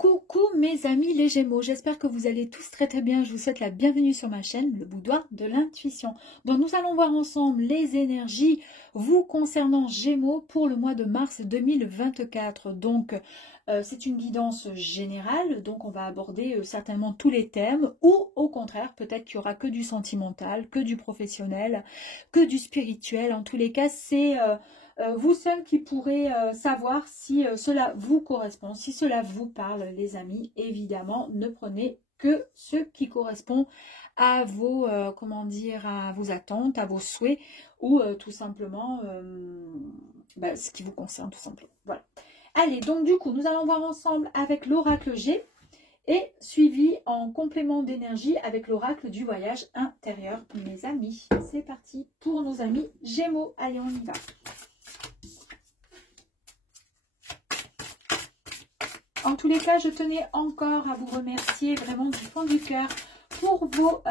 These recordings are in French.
Coucou mes amis les Gémeaux, j'espère que vous allez tous très très bien. Je vous souhaite la bienvenue sur ma chaîne, le boudoir de l'intuition. Donc nous allons voir ensemble les énergies vous concernant Gémeaux pour le mois de mars 2024. Donc c'est une guidance générale, donc on va aborder certainement tous les thèmes, ou au contraire peut-être qu'il n'y aura que du sentimental, que du professionnel, que du spirituel. En tous les cas c'est... vous seuls qui pourrez savoir si cela vous correspond, si cela vous parle, les amis. Évidemment, ne prenez que ce qui correspond à vos, comment dire, à vos attentes, à vos souhaits, ou tout simplement ce qui vous concerne, tout simplement. Voilà. Allez, donc du coup, nous allons voir ensemble avec l'oracle G, et suivi en complément d'énergie avec l'oracle du voyage intérieur, mes amis. C'est parti pour nos amis Gémeaux. Allez, on y va. En tous les cas, je tenais encore à vous remercier vraiment du fond du cœur pour vos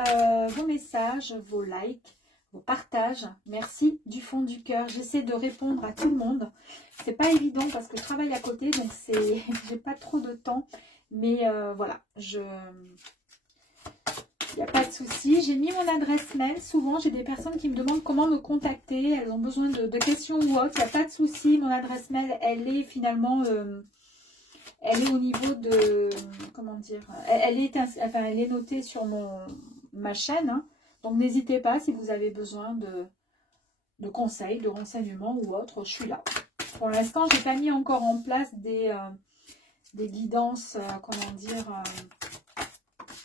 messages, vos likes, vos partages. Merci du fond du cœur. J'essaie de répondre à tout le monde. C'est pas évident parce que je travaille à côté, donc j'ai pas trop de temps. Mais voilà, il n'y a pas de souci. J'ai mis mon adresse mail. Souvent, j'ai des personnes qui me demandent comment me contacter. Elles ont besoin de questions ou autre. Il n'y a pas de souci. Mon adresse mail, elle est finalement... elle est au niveau de, comment dire, elle est notée sur ma chaîne. Hein. Donc n'hésitez pas si vous avez besoin de conseils, de renseignements ou autre, je suis là. Pour l'instant, je n'ai pas mis encore en place des guidances, comment dire,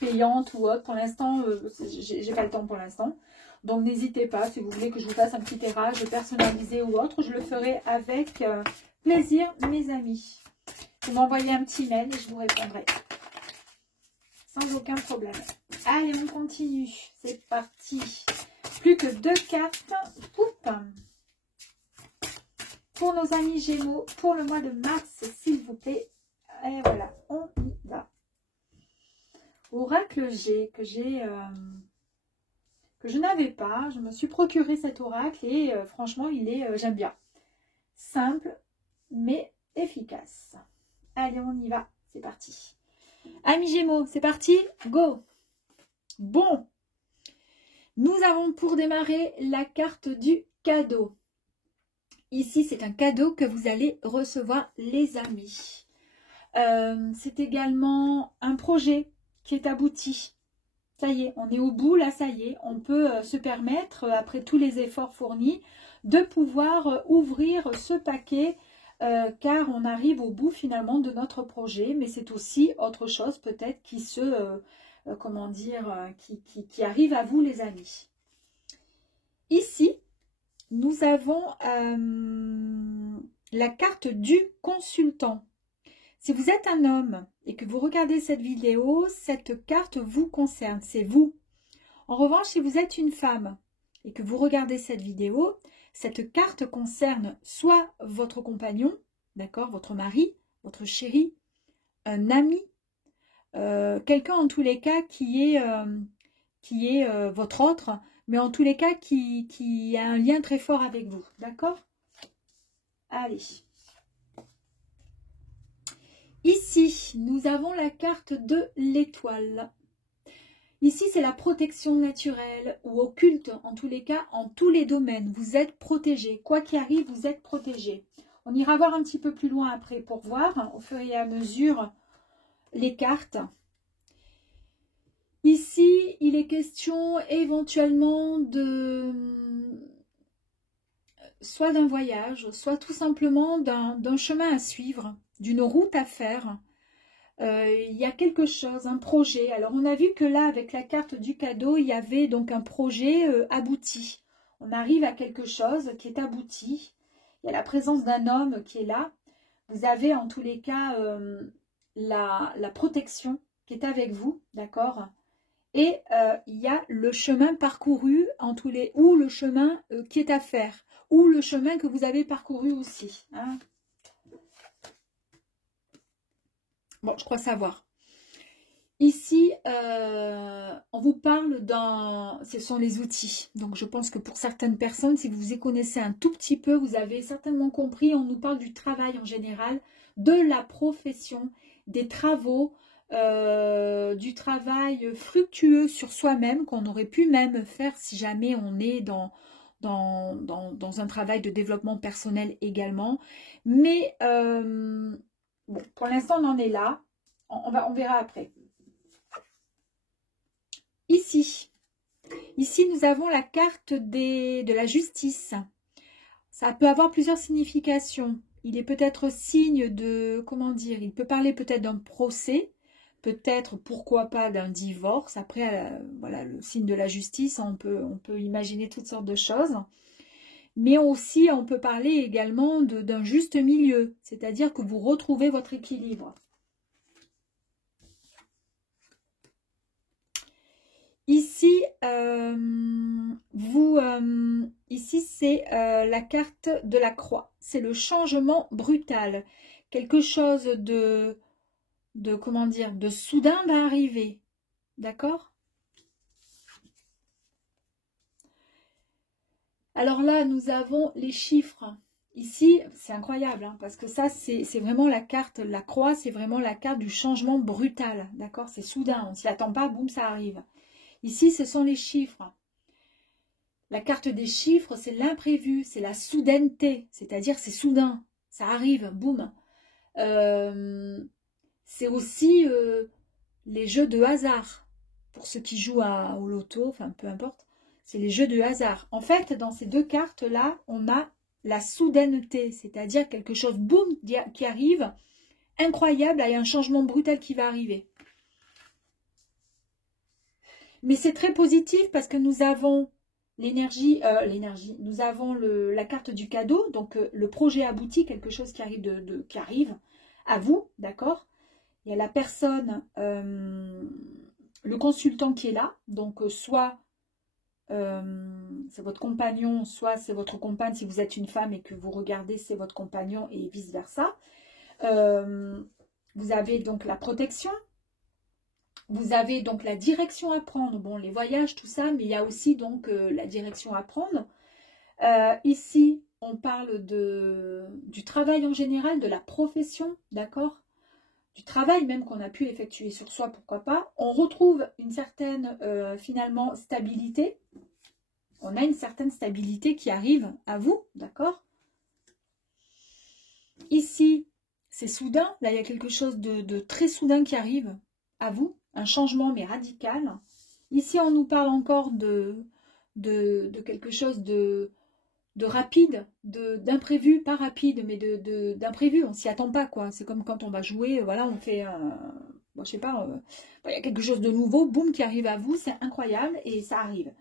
payantes ou autres. Pour l'instant, j'ai pas le temps pour l'instant. Donc n'hésitez pas, si vous voulez que je vous fasse un petit tirage personnalisé ou autre, je le ferai avec plaisir, mes amis. Vous m'envoyez un petit mail et je vous répondrai. Sans aucun problème. Allez, on continue. C'est parti. Plus que 2 cartes. Poup. Pour nos amis Gémeaux, pour le mois de mars, s'il vous plaît. Et voilà, on y va. Oracle G, que je n'avais pas. Je me suis procuré cet oracle et franchement, j'aime bien. Simple, mais efficace. Allez, on y va. C'est parti. Amis Gémeaux, c'est parti. Go. Bon. Nous avons pour démarrer la carte du cadeau. Ici, c'est un cadeau que vous allez recevoir, les amis. C'est également un projet qui est abouti. Ça y est, on est au bout. Là, ça y est. On peut se permettre, après tous les efforts fournis, de pouvoir ouvrir ce paquet car on arrive au bout finalement de notre projet, mais c'est aussi autre chose peut-être qui comment dire, qui arrive à vous, les amis. Ici, nous avons la carte du consultant. Si vous êtes un homme et que vous regardez cette vidéo, cette carte vous concerne, c'est vous. En revanche, si vous êtes une femme et que vous regardez cette vidéo, cette carte concerne soit votre compagnon, d'accord, votre mari, votre chéri, un ami, quelqu'un en tous les cas qui est votre autre, mais en tous les cas qui a un lien très fort avec vous, d'accord? Allez. Ici, nous avons la carte de l'étoile. Ici, c'est la protection naturelle ou occulte, en tous les cas, en tous les domaines. Vous êtes protégé. Quoi qu'il arrive, vous êtes protégé. On ira voir un petit peu plus loin après pour voir, au fur et à mesure, les cartes. Ici, il est question éventuellement soit d'un voyage, soit tout simplement d'un chemin à suivre, d'une route à faire. Il y a quelque chose, un projet. Alors on a vu que là, avec la carte du cadeau, il y avait donc un projet abouti. On arrive à quelque chose qui est abouti. Il y a la présence d'un homme qui est là. Vous avez en tous les cas la protection qui est avec vous, d'accord? Et il y a le chemin parcouru ou le chemin qui est à faire, ou le chemin que vous avez parcouru aussi. Hein. Bon, je crois savoir. Ici, on vous parle ce sont les outils. Donc, je pense que pour certaines personnes, si vous y connaissez un tout petit peu, vous avez certainement compris, on nous parle du travail en général, de la profession des travaux, du travail fructueux sur soi-même qu'on aurait pu même faire si jamais on est dans un travail de développement personnel également. Mais bon, pour l'instant, on en est là. On verra après. Ici, nous avons la carte de la justice. Ça peut avoir plusieurs significations. Il est peut-être signe de, comment dire, il peut parler peut-être d'un procès, peut-être, pourquoi pas, d'un divorce. Après, voilà, le signe de la justice, on peut imaginer toutes sortes de choses. Mais aussi, on peut parler également d'un juste milieu, c'est-à-dire que vous retrouvez votre équilibre. Ici, ici c'est la carte de la croix. C'est le changement brutal. Quelque chose comment dire, de soudain va arriver. D'accord? Alors là, nous avons les chiffres. Ici, c'est incroyable, hein, parce que ça, c'est vraiment la carte, la croix, c'est vraiment la carte du changement brutal. D'accord? C'est soudain, on ne s'y attend pas, boum, ça arrive. Ici, ce sont les chiffres. La carte des chiffres, c'est l'imprévu, c'est la soudaineté, c'est-à-dire c'est soudain, ça arrive, boum. C'est aussi les jeux de hasard, pour ceux qui jouent au loto, enfin peu importe, c'est les jeux de hasard. En fait, dans ces deux cartes-là, on a la soudaineté, c'est-à-dire quelque chose, boum, qui arrive, incroyable, il y a un changement brutal qui va arriver. Mais c'est très positif parce que nous avons l'énergie, nous avons la carte du cadeau, donc le projet abouti, quelque chose qui arrive, qui arrive à vous, d'accord? Il y a la personne, le consultant qui est là, donc soit c'est votre compagnon, soit c'est votre compagne si vous êtes une femme et que vous regardez, c'est votre compagnon et vice-versa. Vous avez donc la protection. Vous avez donc la direction à prendre, bon, les voyages, tout ça, mais il y a aussi donc la direction à prendre. Ici, on parle du travail en général, de la profession, d'accord? Du travail même qu'on a pu effectuer sur soi, pourquoi pas. On retrouve une certaine, finalement, stabilité. On a une certaine stabilité qui arrive à vous, d'accord? Ici, c'est soudain. Là, il y a quelque chose de très soudain qui arrive à vous. Un changement, mais radical. Ici, on nous parle encore de quelque chose de rapide, d'imprévu, pas rapide, mais d'imprévu. On s'y attend pas, quoi. C'est comme quand on va jouer, voilà, on fait, bon, je sais pas, il y a quelque chose de nouveau, boum, qui arrive à vous, c'est incroyable, et ça arrive.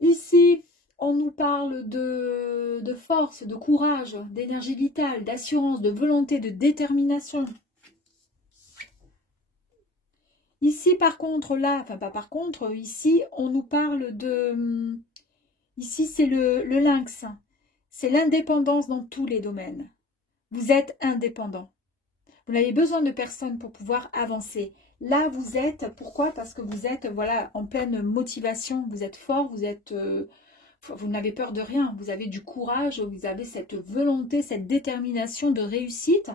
Ici, on nous parle de force, de courage, d'énergie vitale, d'assurance, de volonté, de détermination. Ici, par contre, là, enfin pas par contre, ici, on nous parle de... Ici, c'est le lynx. C'est l'indépendance dans tous les domaines. Vous êtes indépendant. Vous n'avez besoin de personne pour pouvoir avancer. Là, vous êtes... Pourquoi? Parce que vous êtes, voilà, en pleine motivation. Vous êtes fort, vous êtes... vous n'avez peur de rien. Vous avez du courage, vous avez cette volonté, cette détermination de réussite.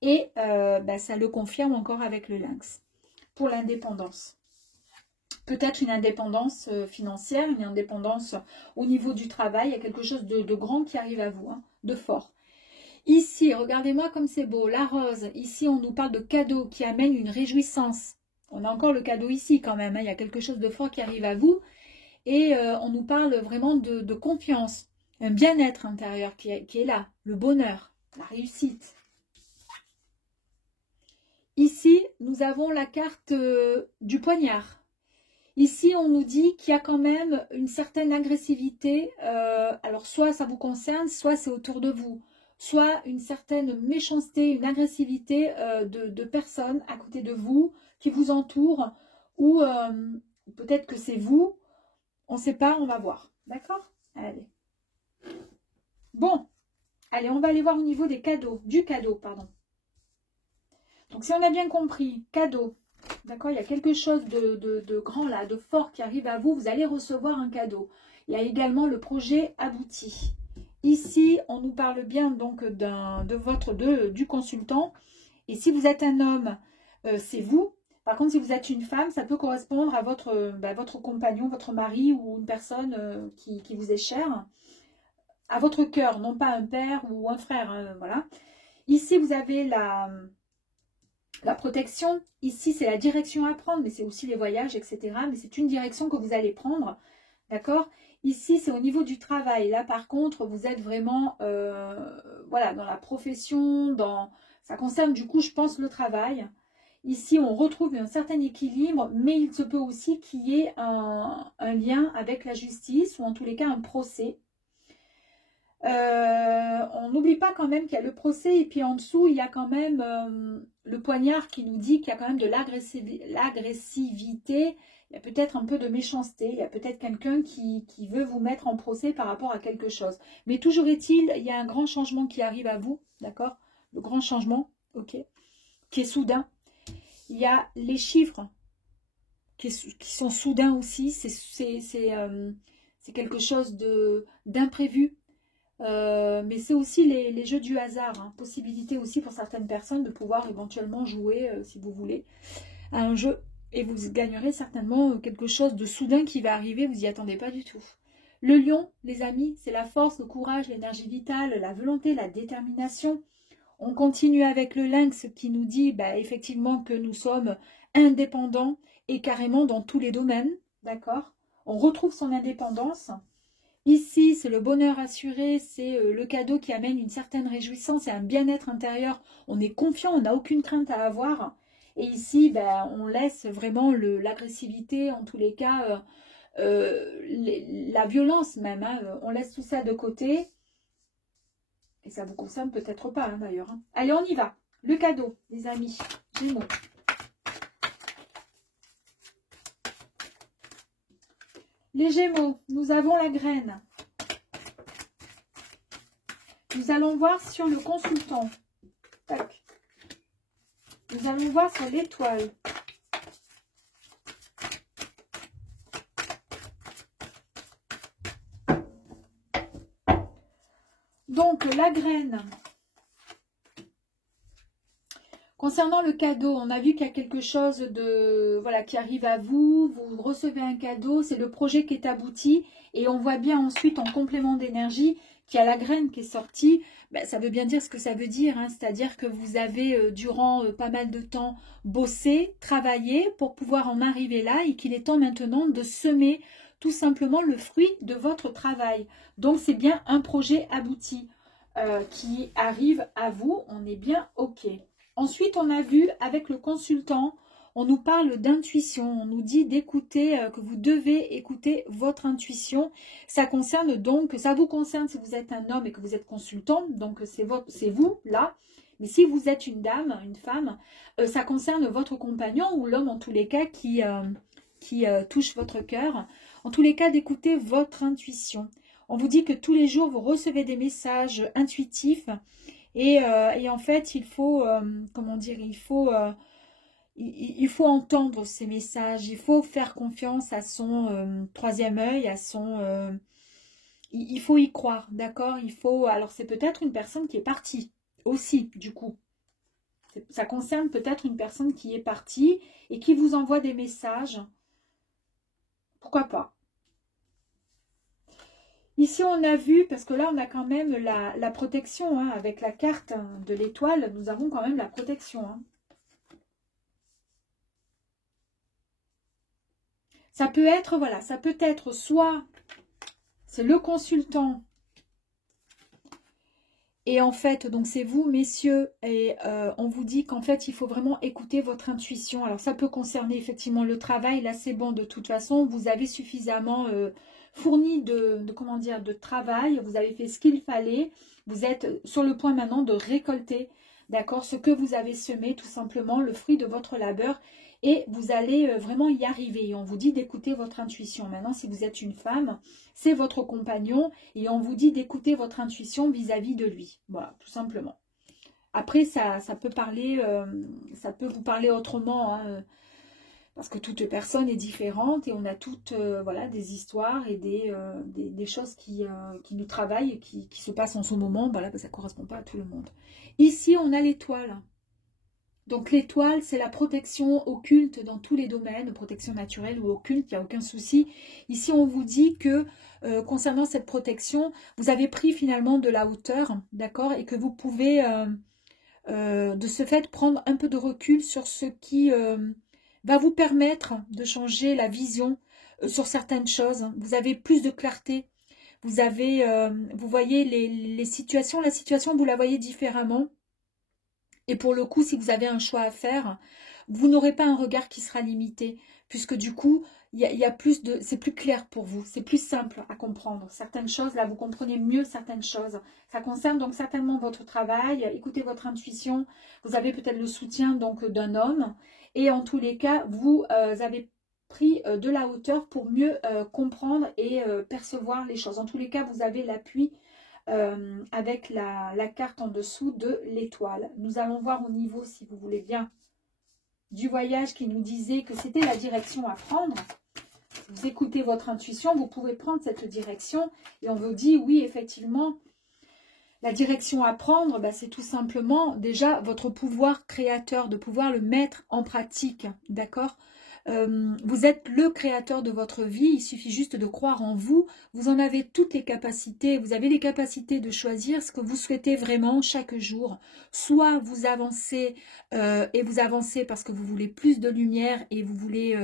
Et ça le confirme encore avec le lynx. Pour l'indépendance. Peut-être une indépendance financière, une indépendance au niveau du travail. Il y a quelque chose de grand qui arrive à vous, hein, de fort. Ici, regardez-moi comme c'est beau, la rose. Ici, on nous parle de cadeaux qui amènent une réjouissance. On a encore le cadeau ici quand même. Hein, il y a quelque chose de fort qui arrive à vous. Et on nous parle vraiment de confiance. Un bien-être intérieur qui est là. Le bonheur, la réussite. Ici, nous avons la carte du poignard. Ici, on nous dit qu'il y a quand même une certaine agressivité. Alors, soit ça vous concerne, soit c'est autour de vous. Soit une certaine méchanceté, une agressivité de personnes à côté de vous, qui vous entourent. Ou peut-être que c'est vous. On ne sait pas, on va voir. D'accord? Allez. Bon. Allez, on va aller voir au niveau des cadeaux. Du cadeau, pardon. Donc, si on a bien compris, cadeau, d'accord, il y a quelque chose de grand là, de fort qui arrive à vous, vous allez recevoir un cadeau. Il y a également le projet abouti. Ici, on nous parle bien donc du consultant Et si vous êtes un homme, c'est vous. Par contre, si vous êtes une femme, ça peut correspondre à votre compagnon, votre mari ou une personne qui vous est chère, à votre cœur, non pas un père ou un frère. Hein, voilà. Ici, vous avez la protection. Ici, c'est la direction à prendre, mais c'est aussi les voyages, etc. Mais c'est une direction que vous allez prendre. D'accord? Ici, c'est au niveau du travail. Là, par contre, vous êtes vraiment voilà, dans la profession, ça concerne du coup, je pense, le travail. Ici, on retrouve un certain équilibre, mais il se peut aussi qu'il y ait un lien avec la justice, ou en tous les cas un procès. On n'oublie pas quand même qu'il y a le procès, et puis en dessous, il y a quand même le poignard qui nous dit qu'il y a quand même de l'agressivité, il y a peut-être un peu de méchanceté, il y a peut-être quelqu'un qui veut vous mettre en procès par rapport à quelque chose. Mais toujours est-il, il y a un grand changement qui arrive à vous, d'accord? Le grand changement, ok, qui est soudain. Il y a les chiffres qui sont soudains aussi. C'est quelque chose d'imprévu. Mais c'est aussi les jeux du hasard. Hein. Possibilité aussi pour certaines personnes de pouvoir éventuellement jouer, si vous voulez, à un jeu. Et vous gagnerez certainement quelque chose de soudain qui va arriver. Vous n'y attendez pas du tout. Le lion, les amis, c'est la force, le courage, l'énergie vitale, la volonté, la détermination. On continue avec le lynx qui nous dit effectivement que nous sommes indépendants et carrément dans tous les domaines, d'accord? On retrouve son indépendance. Ici, c'est le bonheur assuré, c'est le cadeau qui amène une certaine réjouissance et un bien-être intérieur. On est confiant, on n'a aucune crainte à avoir. Et ici, on laisse vraiment l'agressivité, en tous les cas, la violence même. Hein, on laisse tout ça de côté. Et ça vous concerne peut-être pas, hein, d'ailleurs. Hein. Allez, on y va. Le cadeau, les amis. Gémeaux. Les Gémeaux, nous avons la graine. Nous allons voir sur le consultant. Tac. Nous allons voir sur l'étoile. Donc, la graine. Concernant le cadeau, on a vu qu'il y a quelque chose de qui arrive à vous. Vous recevez un cadeau, c'est le projet qui est abouti. Et on voit bien ensuite, en complément d'énergie, qu'il y a la graine qui est sortie. Ça veut bien dire ce que ça veut dire. Hein, c'est-à-dire que vous avez, durant pas mal de temps, bossé, travaillé pour pouvoir en arriver là. Et qu'il est temps maintenant de semer tout simplement le fruit de votre travail. Donc, c'est bien un projet abouti qui arrive à vous. On est bien OK. Ensuite, on a vu avec le consultant, on nous parle d'intuition. On nous dit d'écouter, que vous devez écouter votre intuition. Ça concerne donc, ça vous concerne si vous êtes un homme et que vous êtes consultant. Donc, c'est vous, là. Mais si vous êtes une dame, une femme, ça concerne votre compagnon ou l'homme en tous les cas qui touche votre cœur. En tous les cas, d'écouter votre intuition. On vous dit que tous les jours, vous recevez des messages intuitifs. Et en fait, il faut, comment dire, il faut entendre ces messages. Il faut faire confiance à son troisième œil, il faut y croire, d'accord? Alors c'est peut-être une personne qui est partie aussi, du coup. Ça concerne peut-être une personne qui est partie et qui vous envoie des messages. Pourquoi pas? Ici, on a vu, parce que là, on a quand même la protection, hein, avec la carte de l'étoile, nous avons quand même la protection. Hein. Ça peut être, voilà, ça peut être soit, c'est le consultant, et en fait, donc c'est vous, messieurs, et on vous dit qu'en fait, il faut vraiment écouter votre intuition. Alors, ça peut concerner effectivement le travail, là, c'est bon, de toute façon, vous avez suffisamment... fourni comment dire, de travail, vous avez fait ce qu'il fallait, vous êtes sur le point maintenant de récolter, d'accord, ce que vous avez semé, tout simplement, le fruit de votre labeur, et vous allez vraiment y arriver. Et on vous dit d'écouter votre intuition. Maintenant, si vous êtes une femme, c'est votre compagnon, et on vous dit d'écouter votre intuition vis-à-vis de lui. Voilà, tout simplement. Après, ça peut parler, ça peut vous parler autrement, hein, parce que toute personne est différente et on a toutes voilà, des histoires et des choses qui nous travaillent et qui se passent en ce moment. Voilà, ça ne correspond pas à tout le monde. Ici, on a l'étoile. Donc l'étoile, c'est la protection occulte dans tous les domaines, protection naturelle ou occulte, il n'y a aucun souci. Ici, on vous dit que concernant cette protection, vous avez pris finalement de la hauteur, d'accord, et que vous pouvez de ce fait prendre un peu de recul sur ce qui va vous permettre de changer la vision sur certaines choses. Vous avez plus de clarté. Vous avez, vous voyez les situations, la situation, vous la voyez différemment. Et pour le coup, si vous avez un choix à faire, vous n'aurez pas un regard qui sera limité, puisque du coup, il y a plus de, c'est plus clair pour vous, c'est plus simple à comprendre. Certaines choses, là, vous comprenez mieux certaines choses. Ça concerne donc certainement votre travail, écoutez votre intuition, vous avez peut-être le soutien donc d'un homme, et en tous les cas, vous avez pris de la hauteur pour mieux comprendre et percevoir les choses. En tous les cas, vous avez l'appui avec la carte en dessous de l'étoile. Nous allons voir au niveau, si vous voulez bien, du voyage qui nous disait que c'était la direction à prendre. Vous écoutez votre intuition, vous pouvez prendre cette direction et on vous dit oui, effectivement, la direction à prendre, bah, c'est tout simplement déjà votre pouvoir créateur, de pouvoir le mettre en pratique, d'accord ? Vous êtes le créateur de votre vie, il suffit juste de croire en vous, vous en avez toutes les capacités, vous avez les capacités de choisir ce que vous souhaitez vraiment chaque jour. Soit vous avancez et vous avancez parce que vous voulez plus de lumière et vous voulez,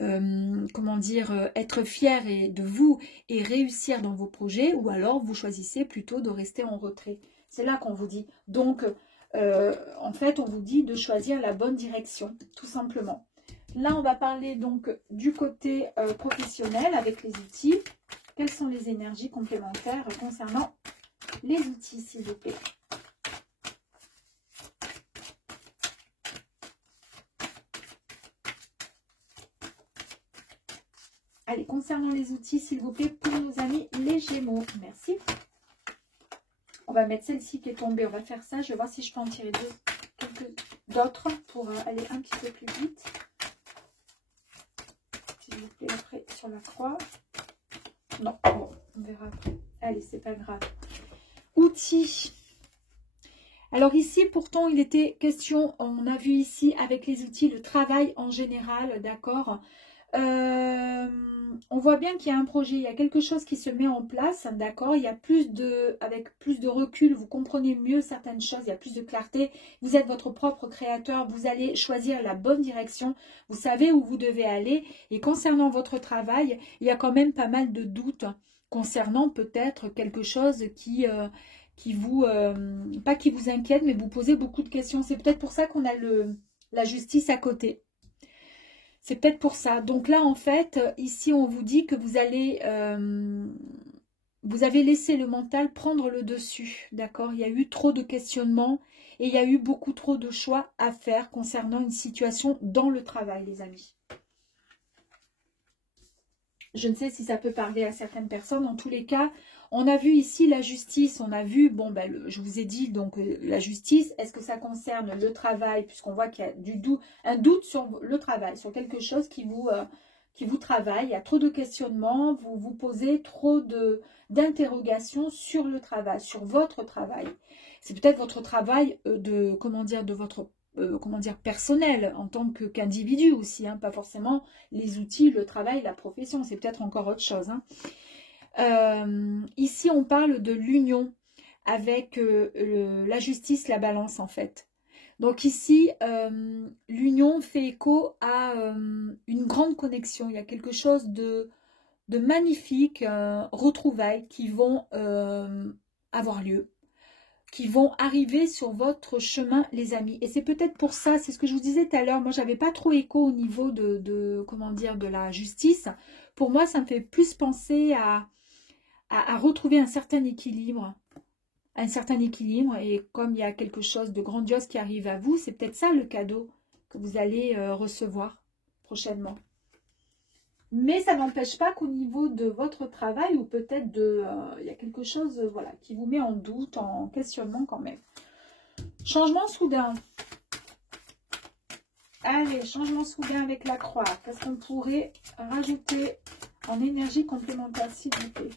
comment dire, être fier de vous et réussir dans vos projets, ou alors vous choisissez plutôt de rester en retrait. C'est là qu'on vous dit. Donc, en fait, on vous dit de choisir la bonne direction, tout simplement. Là, on va parler donc du côté professionnel avec les outils. Quelles sont les énergies complémentaires concernant les outils, s'il vous plaît? Allez, concernant les outils, s'il vous plaît, pour nos amis les Gémeaux. Merci. On va mettre celle-ci qui est tombée. On va faire ça. Je vais voir si je peux en tirer d'autres pour aller un petit peu plus vite. S'il vous plaît, après, sur la croix. Non, bon, on verra après. Allez, c'est pas grave. Outils. Alors ici, pourtant, il était question, on a vu ici avec les outils, le travail en général, d'accord. On voit bien qu'il y a un projet, il y a quelque chose qui se met en place, d'accord. Il y a avec plus de recul, vous comprenez mieux certaines choses, il y a plus de clarté. Vous êtes votre propre créateur, vous allez choisir la bonne direction, vous savez où vous devez aller. Et concernant votre travail, il y a quand même pas mal de doutes concernant peut-être quelque chose qui vous, pas qui vous inquiète, mais vous posez beaucoup de questions. C'est peut-être pour ça qu'on a la justice à côté. C'est peut-être pour ça. Donc là, en fait, ici, on vous dit que vous allez, vous avez laissé le mental prendre le dessus, d'accord? Il y a eu trop de questionnements et il y a eu beaucoup trop de choix à faire concernant une situation dans le travail, les amis. Je ne sais si ça peut parler à certaines personnes. En tous les cas, on a vu ici la justice. On a vu, bon, ben, je vous ai dit, donc, la justice. Est-ce que ça concerne le travail? Puisqu'on voit qu'il y a un doute sur le travail, sur quelque chose qui vous travaille. Il y a trop de questionnements. Vous vous posez trop d'interrogations sur le travail, sur votre travail. C'est peut-être votre travail de votre personnel en tant qu'individu aussi, hein, pas forcément les outils, le travail, la profession, c'est peut-être encore autre chose. Hein. Ici, on parle de l'union avec la justice, la balance en fait. Donc ici, l'union fait écho à une grande connexion. Il y a quelque chose de magnifique, retrouvailles qui vont avoir lieu, qui vont arriver sur votre chemin, les amis. Et c'est peut-être pour ça, c'est ce que je vous disais tout à l'heure, moi, j'avais pas trop écho au niveau comment dire, de la justice. Pour moi, ça me fait plus penser à retrouver un certain équilibre. Et comme il y a quelque chose de grandiose qui arrive à vous, c'est peut-être ça le cadeau que vous allez recevoir prochainement. Mais ça n'empêche pas qu'au niveau de votre travail, ou peut-être il y a quelque chose voilà, qui vous met en doute, en questionnement quand même. Changement soudain. Allez, changement soudain avec la croix. Qu'est-ce qu'on pourrait rajouter en énergie complémentaire, s'il vous plaît?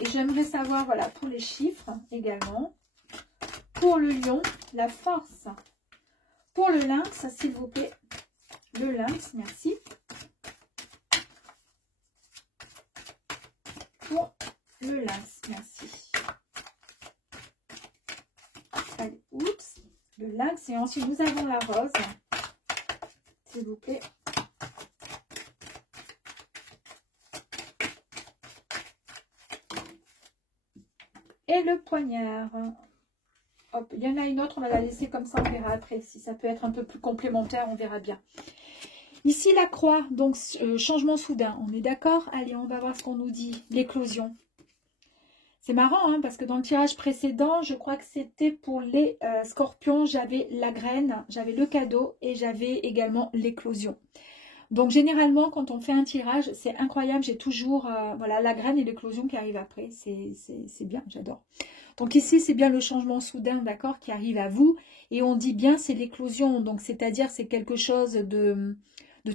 Et j'aimerais savoir, voilà, pour les chiffres également. pour le lion, la force. Pour le lynx, s'il vous plaît. Le lynx, merci. Pour le lynx, merci. Allez, oups, le lynx. Et ensuite, nous avons la rose, s'il vous plaît. Et le poignard. Hop, il y en a une autre, on va la laisser comme ça, on verra après. Si ça peut être un peu plus complémentaire, on verra bien. Ici, la croix, donc changement soudain, on est d'accord? Allez, on va voir ce qu'on nous dit. L'éclosion. C'est marrant, hein, parce que dans le tirage précédent, je crois que c'était pour les scorpions, j'avais la graine, j'avais le cadeau et j'avais également l'éclosion. Donc, généralement, quand on fait un tirage, c'est incroyable, j'ai toujours voilà, la graine et l'éclosion qui arrivent après. C'est bien, j'adore. Donc ici, c'est bien le changement soudain, d'accord, qui arrive à vous. Et on dit bien, c'est l'éclosion. Donc, c'est-à-dire, c'est quelque chose de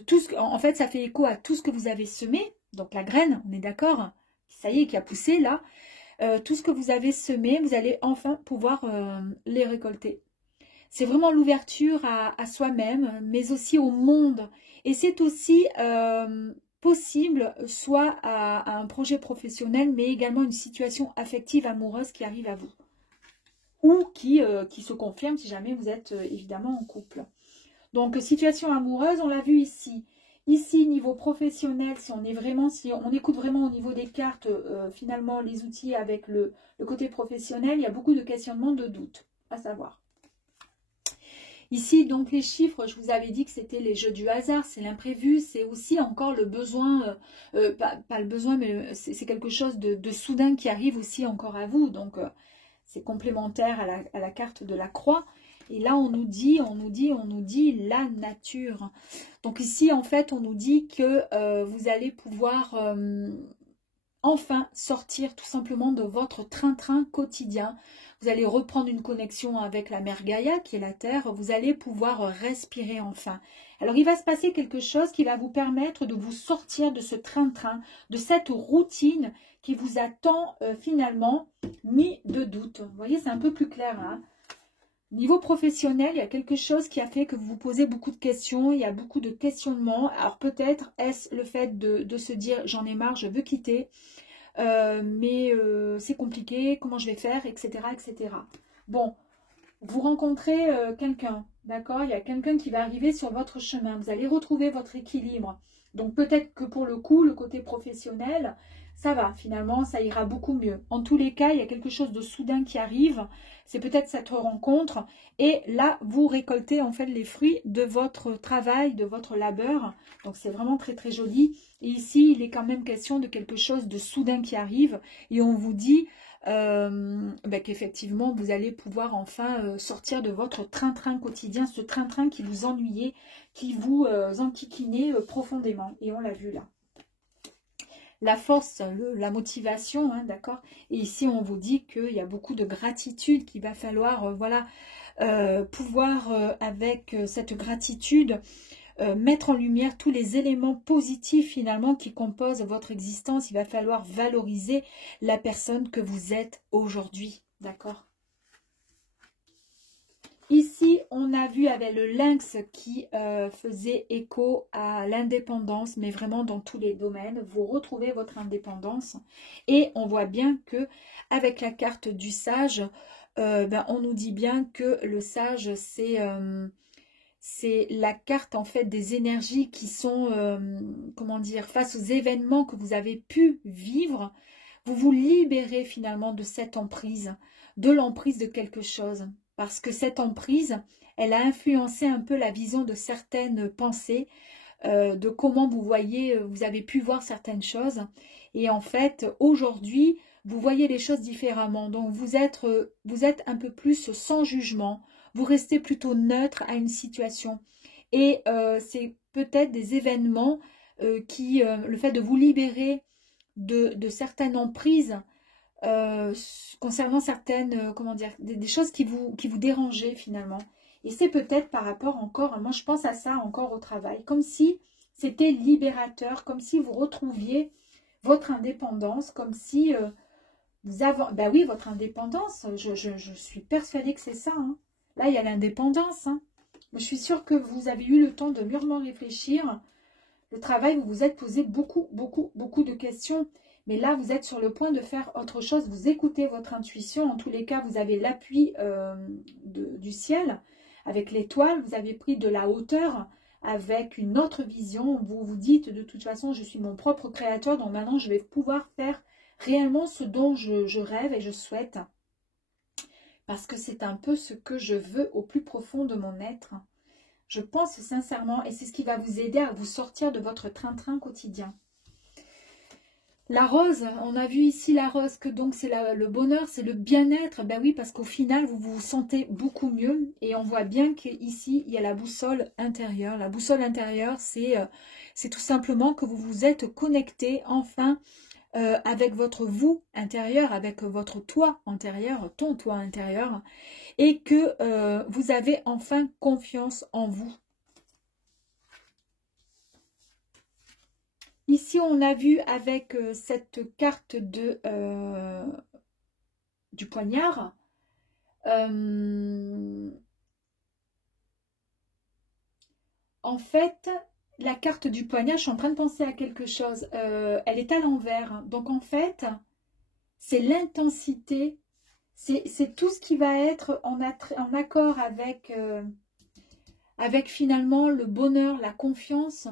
tout ce que... En fait, ça fait écho à tout ce que vous avez semé. Donc, la graine, on est d'accord, ça y est, qui a poussé, là. Tout ce que vous avez semé, vous allez enfin pouvoir les récolter. C'est vraiment l'ouverture à soi-même, mais aussi au monde. Et c'est aussi possible, soit à un projet professionnel, mais également une situation affective, amoureuse qui arrive à vous. Ou qui se confirme si jamais vous êtes évidemment en couple. Donc, situation amoureuse, on l'a vu ici. Ici, niveau professionnel, si on écoute vraiment au niveau des cartes, finalement, les outils avec le côté professionnel, il y a beaucoup de questionnements, de doutes, à savoir. Ici, donc, les chiffres, je vous avais dit que c'était les jeux du hasard, c'est l'imprévu, c'est aussi encore le besoin, pas le besoin, mais c'est quelque chose de soudain qui arrive aussi encore à vous. Donc, c'est complémentaire à la carte de la croix. Et là, on nous dit la nature. Donc ici, en fait, on nous dit que vous allez pouvoir enfin sortir tout simplement de votre train-train quotidien. Vous allez reprendre une connexion avec la mère Gaïa, qui est la Terre. Vous allez pouvoir respirer enfin. Alors, il va se passer quelque chose qui va vous permettre de vous sortir de ce train-train, de cette routine qui vous a tant finalement mis de doute. Vous voyez, c'est un peu plus clair, hein. Niveau professionnel, il y a quelque chose qui a fait que vous vous posez beaucoup de questions, il y a beaucoup de questionnements. Alors peut-être est-ce le fait de se dire j'en ai marre, je veux quitter, mais c'est compliqué, comment je vais faire, etc. etc. Bon, vous rencontrez quelqu'un, d'accord? Il y a quelqu'un qui va arriver sur votre chemin, vous allez retrouver votre équilibre. Donc peut-être que pour le coup, le côté professionnel, ça va, finalement, ça ira beaucoup mieux. En tous les cas, il y a quelque chose de soudain qui arrive. C'est peut-être cette rencontre. Et là, vous récoltez en fait les fruits de votre travail, de votre labeur. Donc, c'est vraiment très, très joli. Et ici, il est quand même question de quelque chose de soudain qui arrive. Et on vous dit qu'effectivement, vous allez pouvoir enfin sortir de votre train-train quotidien, ce train-train qui vous ennuyait, qui vous enquiquinait profondément. Et on l'a vu là. La force, la motivation, hein, d'accord. Et ici, on vous dit qu'il y a beaucoup de gratitude, qu'il va falloir, voilà, pouvoir, avec cette gratitude, mettre en lumière tous les éléments positifs, finalement, qui composent votre existence. Il va falloir valoriser la personne que vous êtes aujourd'hui, d'accord. Ici, on a vu avec le lynx qui faisait écho à l'indépendance, mais vraiment dans tous les domaines. Vous retrouvez votre indépendance et on voit bien que avec la carte du sage, on nous dit bien que le sage, c'est la carte en fait des énergies qui sont, comment dire, face aux événements que vous avez pu vivre. Vous vous libérez finalement de cette emprise, de l'emprise de quelque chose. Parce que cette emprise, elle a influencé un peu la vision de certaines pensées, de comment vous voyez, vous avez pu voir certaines choses. Et en fait, aujourd'hui, vous voyez les choses différemment. Donc, vous êtes un peu plus sans jugement. Vous restez plutôt neutre à une situation. Et c'est peut-être des événements qui, le fait de vous libérer de certaines emprises, concernant certaines, comment dire, des choses qui vous dérangeaient finalement. Et c'est peut-être par rapport encore, moi je pense à ça encore au travail, comme si c'était libérateur, comme si vous retrouviez votre indépendance, comme si Ben oui, votre indépendance, je suis persuadée que c'est ça. Hein. Là, il y a l'indépendance. Hein. Je suis sûre que vous avez eu le temps de mûrement réfléchir. Le travail, vous vous êtes posé beaucoup de questions. Mais là, vous êtes sur le point de faire autre chose. Vous écoutez votre intuition. En tous les cas, vous avez l'appui du ciel. Avec l'étoile, vous avez pris de la hauteur avec une autre vision. Vous vous dites, de toute façon, je suis mon propre créateur. Donc maintenant, je vais pouvoir faire réellement ce dont je rêve et je souhaite. Parce que c'est un peu ce que je veux au plus profond de mon être. Je pense sincèrement, et c'est ce qui va vous aider à vous sortir de votre train-train quotidien. La rose, on a vu ici la rose, que donc c'est le bonheur, c'est le bien-être. Ben oui, parce qu'au final, vous vous sentez beaucoup mieux. Et on voit bien qu'ici, il y a la boussole intérieure. La boussole intérieure, c'est tout simplement que vous vous êtes connecté enfin avec votre vous intérieur, avec votre toi intérieur, ton toi intérieur. Et que vous avez enfin confiance en vous. Ici, on a vu avec cette carte du poignard, en fait, la carte du poignard, je suis en train de penser à quelque chose, elle est à l'envers. Donc, en fait, c'est l'intensité, c'est tout ce qui va être en accord avec finalement le bonheur, la confiance,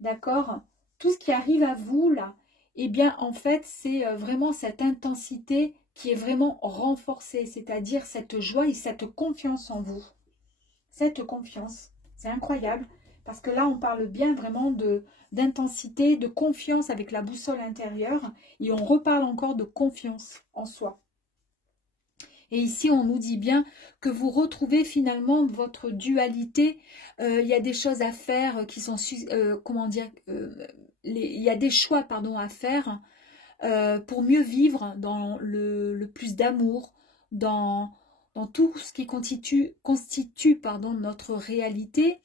d'accord ? Tout ce qui arrive à vous, là, eh bien, en fait, c'est vraiment cette intensité qui est vraiment renforcée, c'est-à-dire cette joie et cette confiance en vous. Cette confiance, c'est incroyable, parce que là, on parle bien vraiment d'intensité, de confiance avec la boussole intérieure, et on reparle encore de confiance en soi. Et ici, on nous dit bien que vous retrouvez finalement votre dualité. Il y a des choses à faire qui sont, comment dire, il y a des choix, pardon, à faire pour mieux vivre dans le plus d'amour, dans tout ce qui constitue pardon, notre réalité.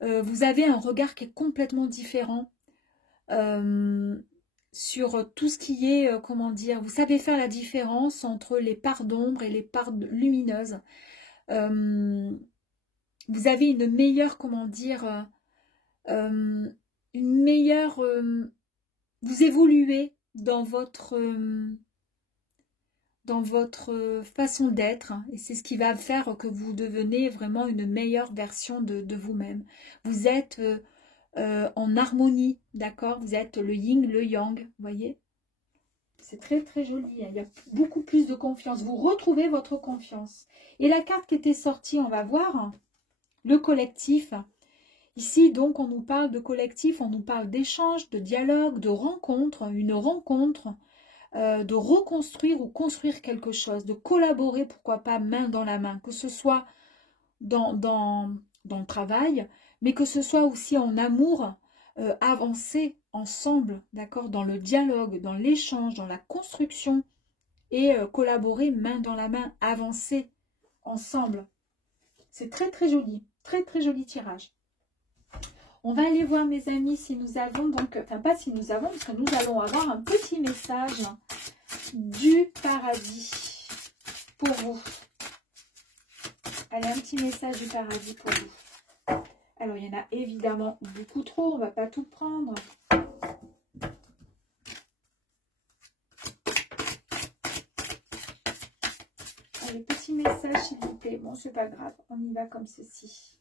Vous avez un regard qui est complètement différent. Sur tout ce qui est, comment dire, vous savez faire la différence entre les parts d'ombre et les parts lumineuses. Vous avez une meilleure, comment dire, une meilleure... vous évoluez dans votre façon d'être, et c'est ce qui va faire que vous devenez vraiment une meilleure version de vous-même. Vous êtes... en harmonie, d'accord? Vous êtes le yin, le yang, vous voyez? C'est très très joli, hein. Il y a beaucoup plus de confiance. Vous retrouvez votre confiance. Et la carte qui était sortie, on va voir, le collectif. Ici, donc, on nous parle de collectif, on nous parle d'échange, de dialogue, de rencontre, une rencontre, de reconstruire ou construire quelque chose, de collaborer, pourquoi pas, main dans la main, que ce soit dans le travail, mais que ce soit aussi en amour, avancer ensemble, d'accord, dans le dialogue, dans l'échange, dans la construction, et collaborer main dans la main, avancer ensemble. C'est très très joli tirage. On va aller voir, mes amis, si nous avons, donc, enfin pas si nous avons, parce que nous allons avoir un petit message du paradis pour vous. Allez, un petit message du paradis pour vous. Alors, il y en a évidemment beaucoup trop, on ne va pas tout prendre. Allez, petit message, s'il vous plaît. Bon, c'est pas grave, on y va comme ceci.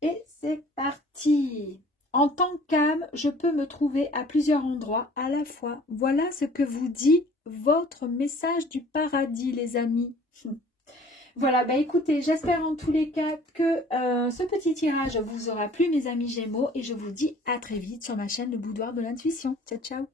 Et c'est parti. En tant qu'âme, je peux me trouver à plusieurs endroits à la fois. Voilà ce que vous dit votre message du paradis, les amis. Voilà, bah écoutez, j'espère en tous les cas que ce petit tirage vous aura plu, mes amis Gémeaux, et je vous dis à très vite sur ma chaîne Le Boudoir de l'Intuition. Ciao, ciao.